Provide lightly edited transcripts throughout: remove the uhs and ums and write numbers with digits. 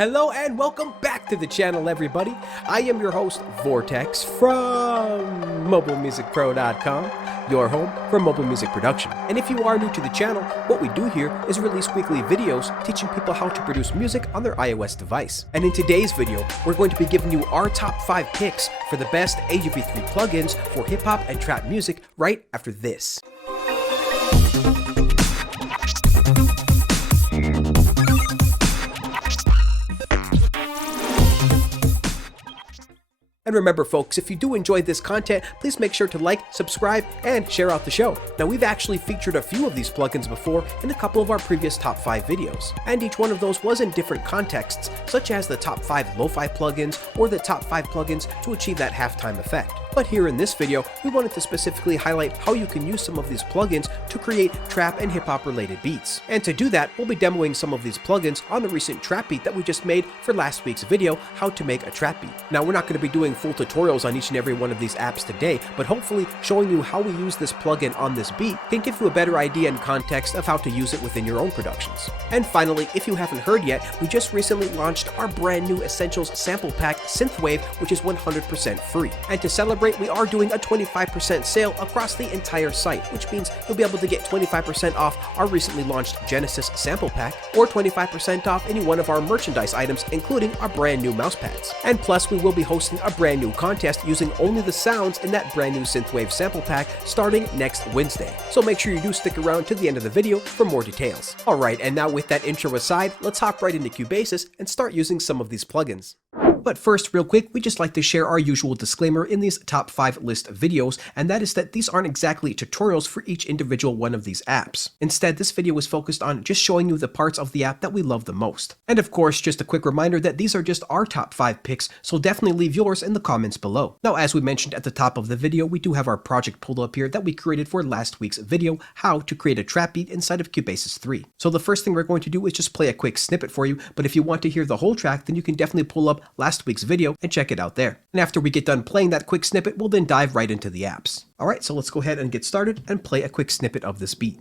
Hello and welcome back to the channel, everybody. I am your host, Vortex, from MobileMusicPro.com, your home for mobile music production. And if you are new to the channel, what we do here is release weekly videos teaching people how to produce music on their iOS device. And in today's video, we're going to be giving you our top 5 picks for the best AUv3 plugins for hip-hop and trap music right after this. And remember folks, if you do enjoy this content, please make sure to like, subscribe, and share out the show. Now we've actually featured a few of these plugins before in a couple of our previous top 5 videos, and each one of those was in different contexts, such as the top 5 lo-fi plugins or the top 5 plugins to achieve that halftime effect. But here in this video, we wanted to specifically highlight how you can use some of these plugins to create trap and hip-hop related beats. And to do that, we'll be demoing some of these plugins on the recent trap beat that we just made for last week's video, how to make a trap beat. Now we're not going to be doing full tutorials on each and every one of these apps today, but hopefully showing you how we use this plugin on this beat can give you a better idea and context of how to use it within your own productions. And finally, if you haven't heard yet, we just recently launched our brand new Essentials Sample Pack Synthwave, which is 100% free. And to celebrate, we are doing a 25% sale across the entire site, which means you'll be able to get 25% off our recently launched Genesis Sample Pack, or 25% off any one of our merchandise items, including our brand new mouse pads. And plus, we will be hosting a brand new contest using only the sounds in that brand new Synthwave Sample Pack starting next Wednesday. So make sure you do stick around to the end of the video for more details. Alright, and now with that intro aside, let's hop right into Cubasis and start using some of these plugins. But first, real quick, we just like to share our usual disclaimer in these top 5 list videos, and that is that these aren't exactly tutorials for each individual one of these apps. Instead, this video is focused on just showing you the parts of the app that we love the most. And of course, just a quick reminder that these are just our top 5 picks, so definitely leave yours in the comments below. Now, as we mentioned at the top of the video, we do have our project pulled up here that we created for last week's video, how to create a trap beat inside of Cubasis 3. So the first thing we're going to do is just play a quick snippet for you, but if you want to hear the whole track, then you can definitely pull up last week's video and check it out there. And after we get done playing that quick snippet, we'll then dive right into the apps. Alright, so let's go ahead and get started and play a quick snippet of this beat.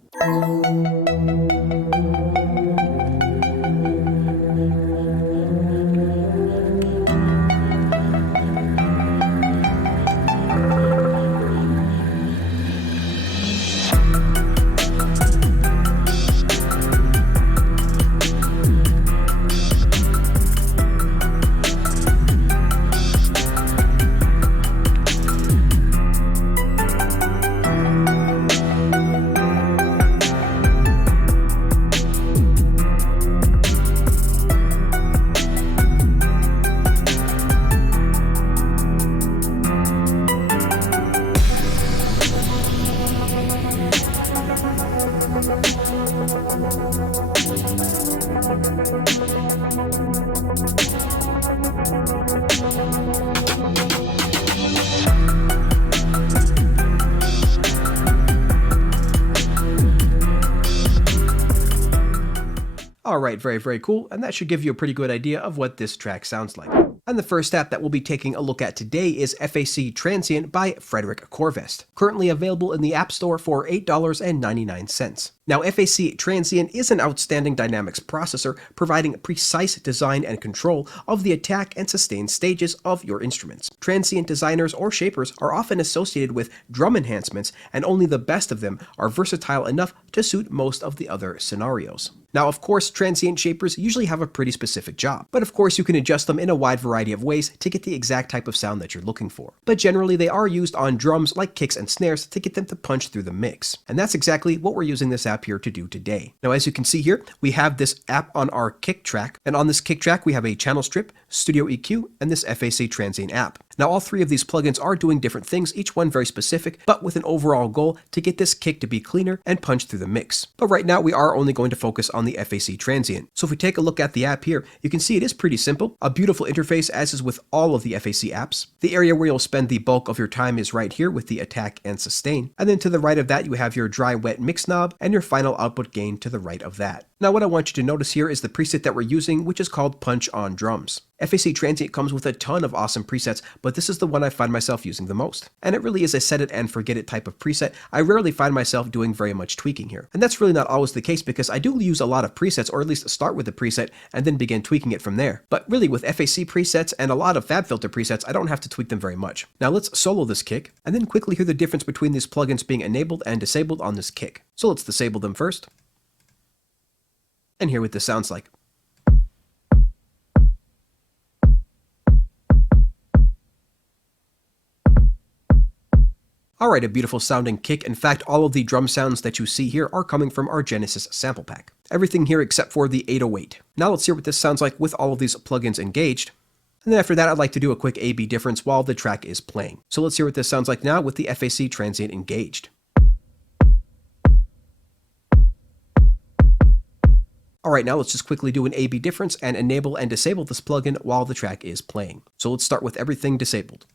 Alright, very cool, and that should give you a pretty good idea of what this track sounds like. And the first app that we'll be taking a look at today is FAC Transient by Frederick Corvest, currently available in the App Store for $8.99. Now, FAC Transient is an outstanding dynamics processor providing precise design and control of the attack and sustain stages of your instruments. Transient designers or shapers are often associated with drum enhancements, and only the best of them are versatile enough to suit most of the other scenarios. Now, of course, transient shapers usually have a pretty specific job, but of course you can adjust them in a wide variety of ways to get the exact type of sound that you're looking for. But generally they are used on drums like kicks and snares to get them to punch through the mix. And that's exactly what we're using this app here to do today. Now, as you can see here, we have this app on our kick track, and on this kick track we have a channel strip, studio EQ, and this FAC Transient app. Now, all 3 of these plugins are doing different things, each one very specific, but with an overall goal to get this kick to be cleaner and punch through the mix. But right now we are only going to focus on the FAC Transient. So if we take a look at the app here, you can see it is pretty simple, a beautiful interface as is with all of the FAC apps. The area where you'll spend the bulk of your time is right here with the attack and sustain. And then to the right of that, you have your dry wet mix knob and your final output gain to the right of that. Now what I want you to notice here is the preset that we're using, which is called Punch on Drums. FAC Transient comes with a ton of awesome presets, but this is the one I find myself using the most. And it really is a set it and forget it type of preset. I rarely find myself doing very much tweaking here. And that's really not always the case because I do use a lot of presets, or at least start with a preset and then begin tweaking it from there. But really with FAC presets and a lot of FabFilter presets, I don't have to tweak them very much. Now let's solo this kick and then quickly hear the difference between these plugins being enabled and disabled on this kick. So let's disable them first and hear what this sounds like. Alright, a beautiful sounding kick. In fact, all of the drum sounds that you see here are coming from our Genesis sample pack. Everything here except for the 808. Now let's hear what this sounds like with all of these plugins engaged. And then after that, I'd like to do a quick A/B difference while the track is playing. So let's hear what this sounds like now with the FAC Transient engaged. Alright, now let's just quickly do an A/B difference and enable and disable this plugin while the track is playing. So let's start with everything disabled.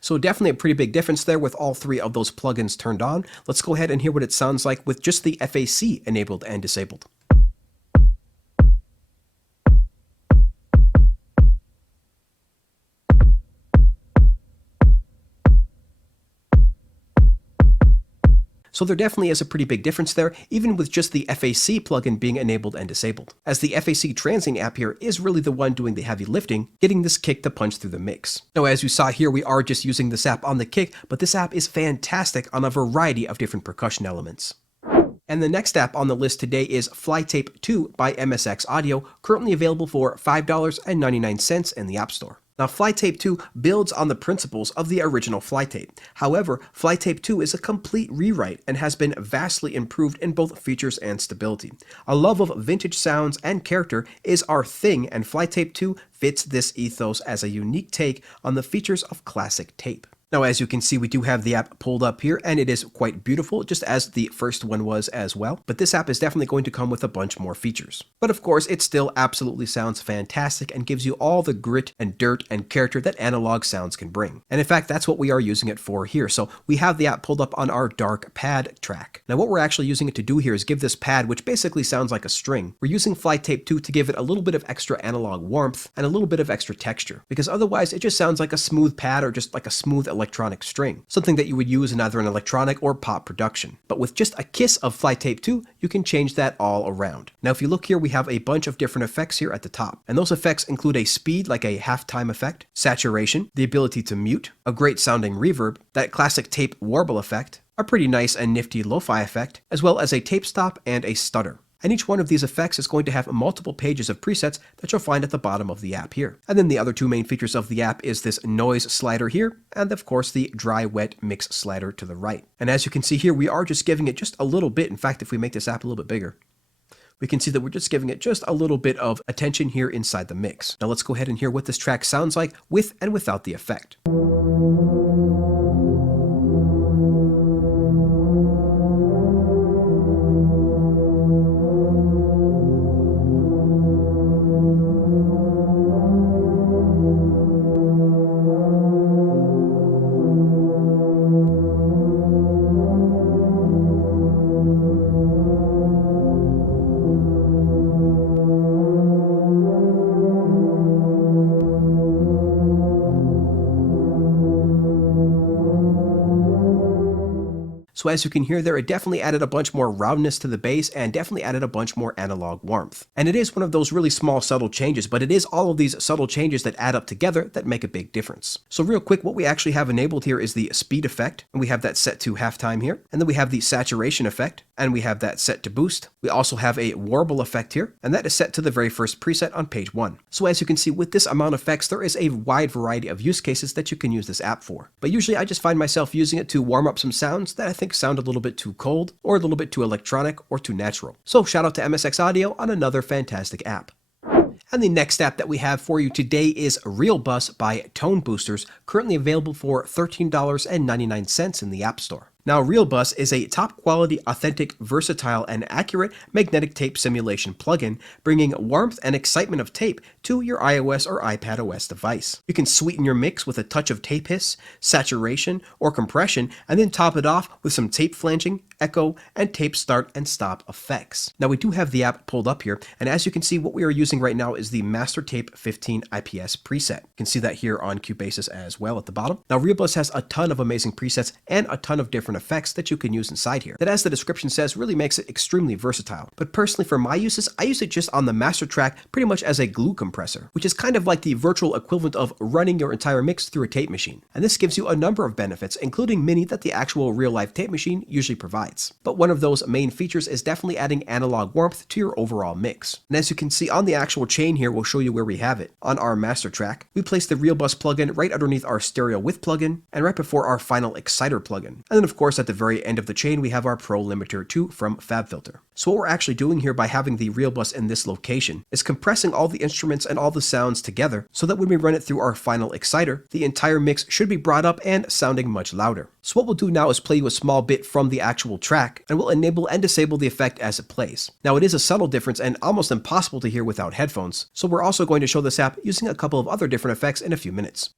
So definitely a pretty big difference there with all three of those plugins turned on. Let's go ahead and hear what it sounds like with just the FAC enabled and disabled. So there definitely is a pretty big difference there, even with just the FAC plugin being enabled and disabled, as the FAC Transient app here is really the one doing the heavy lifting, getting this kick to punch through the mix. Now as you saw here, we are just using this app on the kick, but this app is fantastic on a variety of different percussion elements. And the next app on the list today is Flytape 2 by MSX Audio, currently available for $5.99 in the App Store. Now, Flytape 2 builds on the principles of the original Flytape. However, Flytape 2 is a complete rewrite and has been vastly improved in both features and stability. A love of vintage sounds and character is our thing, and Flytape 2 fits this ethos as a unique take on the features of classic tape. Now, as you can see, we do have the app pulled up here, and it is quite beautiful, just as the first one was as well. But this app is definitely going to come with a bunch more features. But of course, it still absolutely sounds fantastic and gives you all the grit and dirt and character that analog sounds can bring. And in fact, that's what we are using it for here. So we have the app pulled up on our dark pad track. Now, what we're actually using it to do here is give this pad, which basically sounds like a string, we're using Flytape 2 to give it a little bit of extra analog warmth and a little bit of extra texture, because otherwise it just sounds like a smooth pad or just like a smooth electronic string, something that you would use in either an electronic or pop production. But with just a kiss of Flytape 2, you can change that all around. Now, if you look here, we have a bunch of different effects here at the top, and those effects include a speed, like a halftime effect, saturation, the ability to mute, a great sounding reverb, that classic tape warble effect, a pretty nice and nifty lo-fi effect, as well as a tape stop and a stutter. And each one of these effects is going to have multiple pages of presets that you'll find at the bottom of the app here. And then the other two main features of the app is this noise slider here, and of course the dry-wet mix slider to the right. And as you can see here, we are just giving it just a little bit. In fact, if we make this app a little bit bigger, we can see that we're just giving it just a little bit of attention here inside the mix. Now let's go ahead and hear what this track sounds like with and without the effect. So as you can hear there, it definitely added a bunch more roundness to the bass and definitely added a bunch more analog warmth. And it is one of those really small subtle changes, but it is all of these subtle changes that add up together that make a big difference. So real quick, what we actually have enabled here is the speed effect, and we have that set to halftime here. And then we have the saturation effect, and we have that set to boost. We also have a warble effect here, and that is set to the very first preset on page 1. So as you can see, with this amount of effects, there is a wide variety of use cases that you can use this app for. But usually I just find myself using it to warm up some sounds that I think sound a little bit too cold, or a little bit too electronic, or too natural. So shout out to MSX Audio on another fantastic app. And the next app that we have for you today is Reelbus by Tone Boosters, currently available for $13.99 in the App Store. Now, Reelbus is a top-quality, authentic, versatile, and accurate magnetic tape simulation plugin, bringing warmth and excitement of tape to your iOS or iPadOS device. You can sweeten your mix with a touch of tape hiss, saturation, or compression, and then top it off with some tape flanging, echo, and tape start and stop effects. Now, we do have the app pulled up here, and as you can see, what we are using right now is the Master Tape 15 IPS preset. You can see that here on cubasis as well at the bottom. Now, Reelbus has a ton of amazing presets and a ton of different effects that you can use inside here. That, as the description says, really makes it extremely versatile. But personally, for my uses, I use it just on the master track pretty much as a glue compressor, which is kind of like the virtual equivalent of running your entire mix through a tape machine. And this gives you a number of benefits, including many that the actual real-life tape machine usually provides. But one of those main features is definitely adding analog warmth to your overall mix. And as you can see on the actual chain here, we'll show you where we have it. On our master track, we place the Reelbus plugin right underneath our stereo width plugin and right before our final exciter plugin. And then of course at the very end of the chain we have our Pro Limiter 2 from FabFilter. So what we're actually doing here by having the Reelbus in this location is compressing all the instruments and all the sounds together so that when we run it through our final exciter, the entire mix should be brought up and sounding much louder. So what we'll do now is play you a small bit from the actual track, and we'll enable and disable the effect as it plays. Now, it is a subtle difference and almost impossible to hear without headphones, so we're also going to show this app using a couple of other different effects in a few minutes.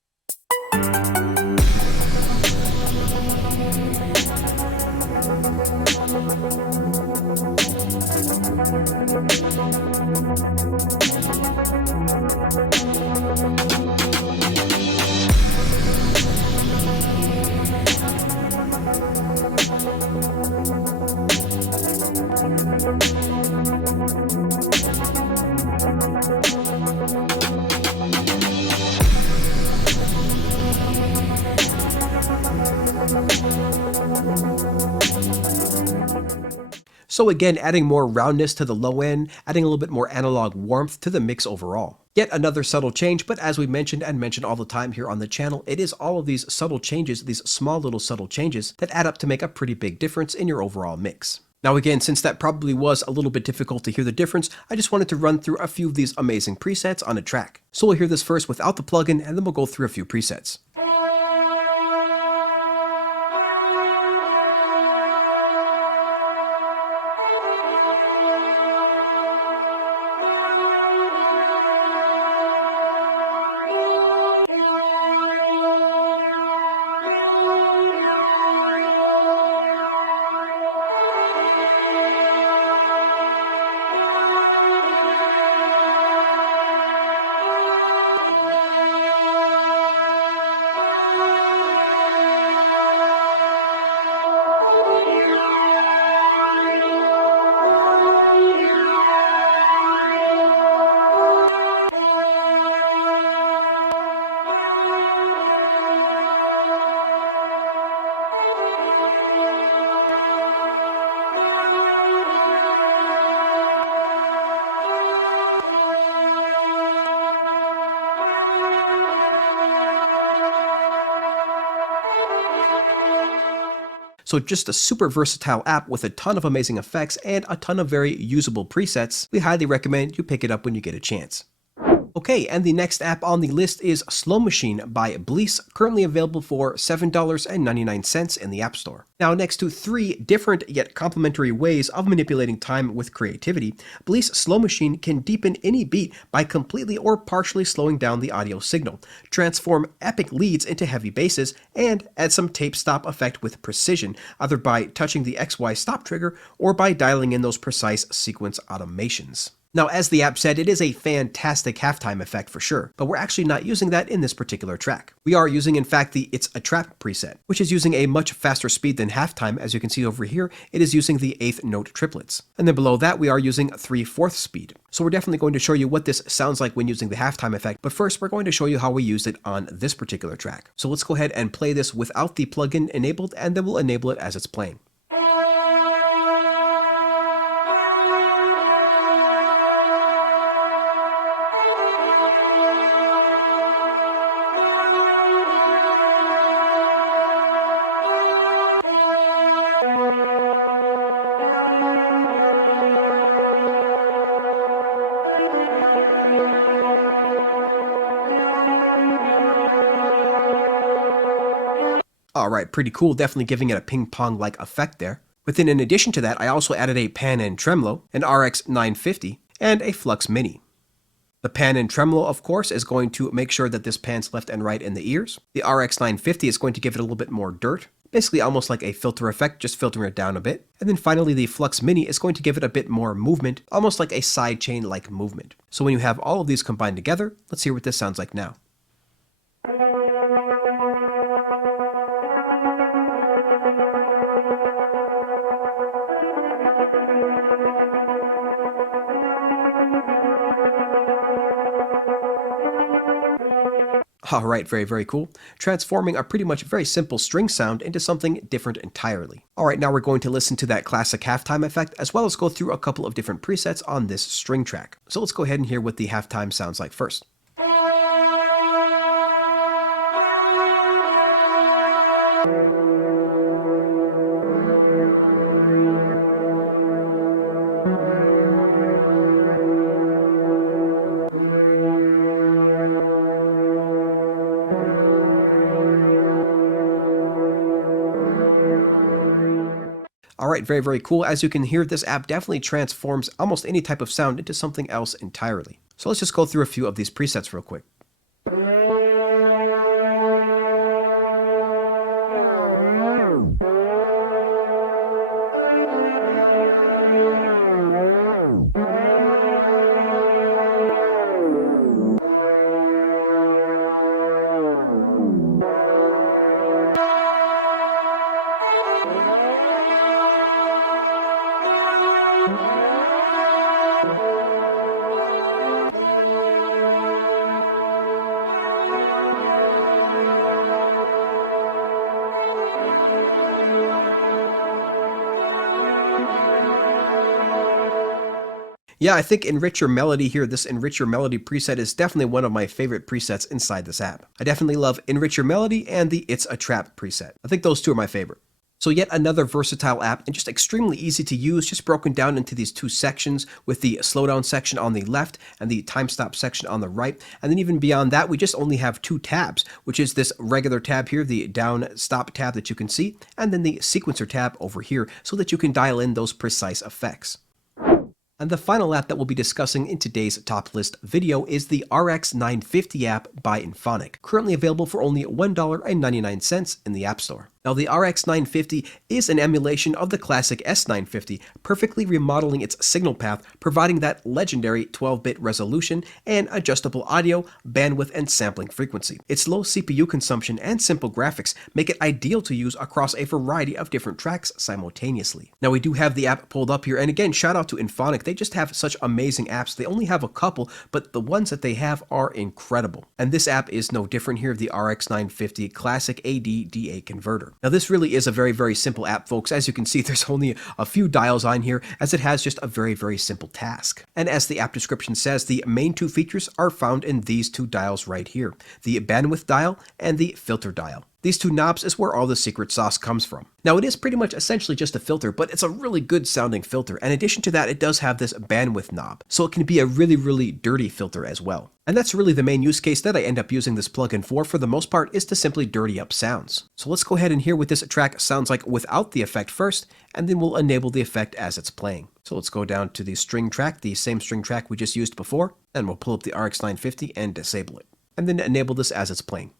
So again, adding more roundness to the low end, adding a little bit more analog warmth to the mix overall. Yet another subtle change, but as we mentioned all the time here on the channel, it is all of these subtle changes, these small little subtle changes that add up to make a pretty big difference in your overall mix. Now again, since that probably was a little bit difficult to hear the difference, I just wanted to run through a few of these amazing presets on a track. So we'll hear this first without the plugin, and then we'll go through a few presets. So just a super versatile app with a ton of amazing effects and a ton of very usable presets. We highly recommend you pick it up when you get a chance. Okay, and the next app on the list is Slow Machine by Bleece, currently available for $7.99 in the App Store. Now, next to 3 different yet complementary ways of manipulating time with creativity, Bleece Slow Machine can deepen any beat by completely or partially slowing down the audio signal, transform epic leads into heavy basses, and add some tape stop effect with precision, either by touching the XY stop trigger or by dialing in those precise sequence automations. Now, as the app said, it is a fantastic halftime effect for sure, but we're actually not using that in this particular track. We are using, in fact, the It's a Trap preset, which is using a much faster speed than halftime. As you can see over here, it is using the 8th note triplets. And then below that, we are using 3/4 speed. So we're definitely going to show you what this sounds like when using the halftime effect, but first we're going to show you how we use it on this particular track. So let's go ahead and play this without the plugin enabled, and then we'll enable it as it's playing. Alright, pretty cool, definitely giving it a ping pong like effect there. But then in addition to that, I also added a pan and tremolo, an RX 950, and a flux mini. The pan and tremolo, of course, is going to make sure that this pans left and right in the ears. The RX 950 is going to give it a little bit more dirt, basically almost like a filter effect, just filtering it down a bit. And then finally, the flux mini is going to give it a bit more movement, almost like a sidechain-like movement. So when you have all of these combined together, let's hear what this sounds like now. Alright, very, very cool. Transforming a pretty much very simple string sound into something different entirely. Alright, now we're going to listen to that classic halftime effect, as well as go through a couple of different presets on this string track. So let's go ahead and hear what the halftime sounds like first. Alright, very, very cool. As you can hear, this app definitely transforms almost any type of sound into something else entirely. So let's just go through a few of these presets real quick. Yeah, I think Enrich Your Melody here, this Enrich Your Melody preset is definitely one of my favorite presets inside this app. I definitely love Enrich Your Melody and the It's a Trap preset. I think those two are my favorite. So yet another versatile app and just extremely easy to use, just broken down into these two sections with the slowdown section on the left and the time stop section on the right. And then even beyond that, we just only have two tabs, which is this regular tab here, the down stop tab that you can see, and then the sequencer tab over here so that you can dial in those precise effects. And the final app that we'll be discussing in today's top list video is the RX 950 app by Infonic, currently available for only $1.99 in the App Store. Now, the RX 950 is an emulation of the classic S950, perfectly remodeling its signal path, providing that legendary 12-bit resolution and adjustable audio, bandwidth, and sampling frequency. Its low CPU consumption and simple graphics make it ideal to use across a variety of different tracks simultaneously. Now, we do have the app pulled up here, and again, shout out to Infonic. They just have such amazing apps. They only have a couple, but the ones that they have are incredible. And this app is no different here, the RX 950 Classic AD-DA Converter. Now, this really is a very, very simple app, folks. As you can see, there's only a few dials on here, as it has just a very, very simple task. And as the app description says, the main two features are found in these two dials right here, the bandwidth dial and the filter dial. These two knobs is where all the secret sauce comes from. Now, it is pretty much essentially just a filter, but it's a really good sounding filter. In addition to that, it does have this bandwidth knob, so it can be a really, really dirty filter as well. And that's really the main use case that I end up using this plugin for the most part, is to simply dirty up sounds. So let's go ahead and hear what this track sounds like without the effect first, and then we'll enable the effect as it's playing. So let's go down to the string track, the same string track we just used before, and we'll pull up the RX 950 and disable it. And then enable this as it's playing.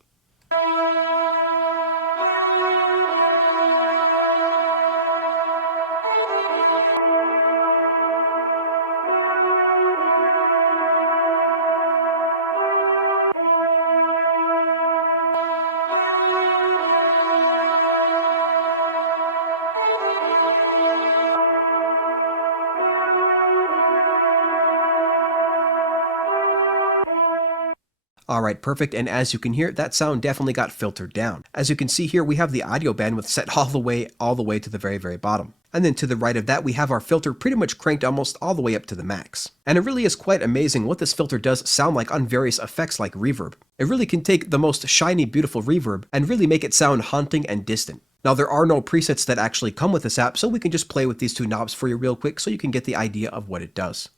Alright, perfect, and as you can hear, that sound definitely got filtered down. As you can see here, we have the audio bandwidth set all the way to the very, very bottom. And then to the right of that, we have our filter pretty much cranked almost all the way up to the max. And it really is quite amazing what this filter does sound like on various effects like reverb. It really can take the most shiny, beautiful reverb and really make it sound haunting and distant. Now, there are no presets that actually come with this app, so we can just play with these two knobs for you real quick so you can get the idea of what it does.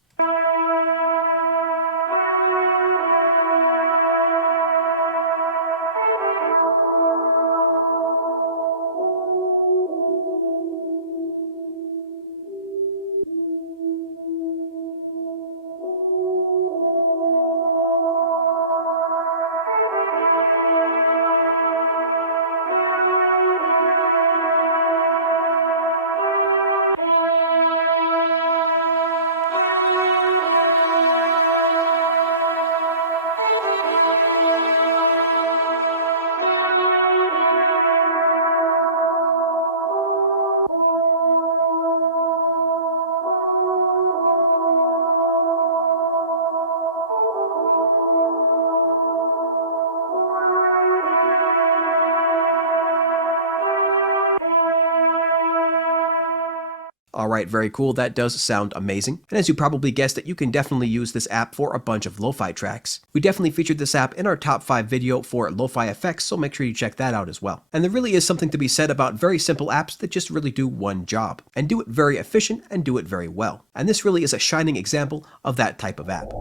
Alright, very cool. That does sound amazing. And as you probably guessed it, you can definitely use this app for a bunch of lo-fi tracks. We definitely featured this app in our top 5 video for lo-fi effects, so make sure you check that out as well. And there really is something to be said about very simple apps that just really do one job, and do it very efficient and do it very well. And this really is a shining example of that type of app.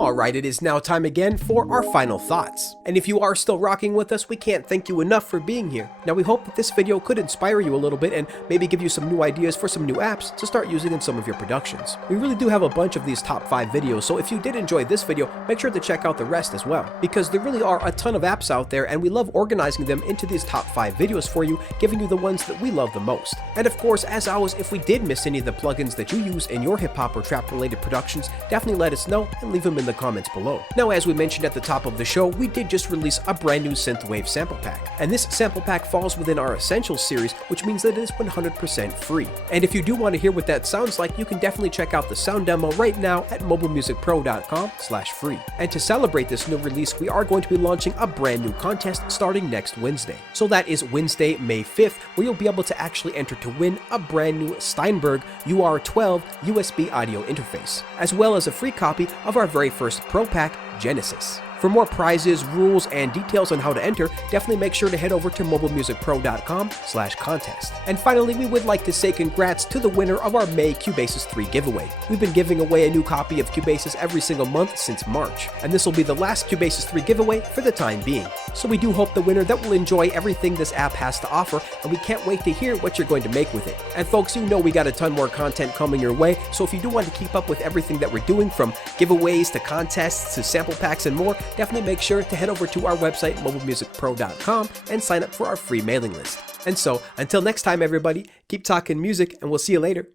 Alright, it is now time again for our final thoughts. And if you are still rocking with us, we can't thank you enough for being here. Now we hope that this video could inspire you a little bit and maybe give you some new ideas for some new apps to start using in some of your productions. We really do have a bunch of these top 5 videos, so if you did enjoy this video, make sure to check out the rest as well. Because there really are a ton of apps out there and we love organizing them into these top 5 videos for you, giving you the ones that we love the most. And of course, as always, if we did miss any of the plugins that you use in your hip hop or trap related productions, definitely let us know and leave them in the comments below. Now, as we mentioned at the top of the show, we did just release a brand new synthwave sample pack, and this sample pack falls within our Essentials series, which means that it is 100% free. And if you do want to hear what that sounds like, you can definitely check out the sound demo right now at MobileMusicPro.com/free. And to celebrate this new release, we are going to be launching a brand new contest starting next Wednesday. So that is Wednesday, May 5th, where you'll be able to actually enter to win a brand new Steinberg UR12 USB audio interface, as well as a free copy of our very first Pro Pack, Genesis. For more prizes, rules, and details on how to enter, definitely make sure to head over to MobileMusicPro.com/contest. And finally, we would like to say congrats to the winner of our May Cubasis 3 giveaway. We've been giving away a new copy of Cubasis every single month since March, and this will be the last Cubasis 3 giveaway for the time being. So we do hope the winner that will enjoy everything this app has to offer, and we can't wait to hear what you're going to make with it. And folks, you know we got a ton more content coming your way, so if you do want to keep up with everything that we're doing, from giveaways to contests to sample packs and more, definitely make sure to head over to our website, MobileMusicPro.com, and sign up for our free mailing list. And so, until next time everybody, keep talking music, and we'll see you later.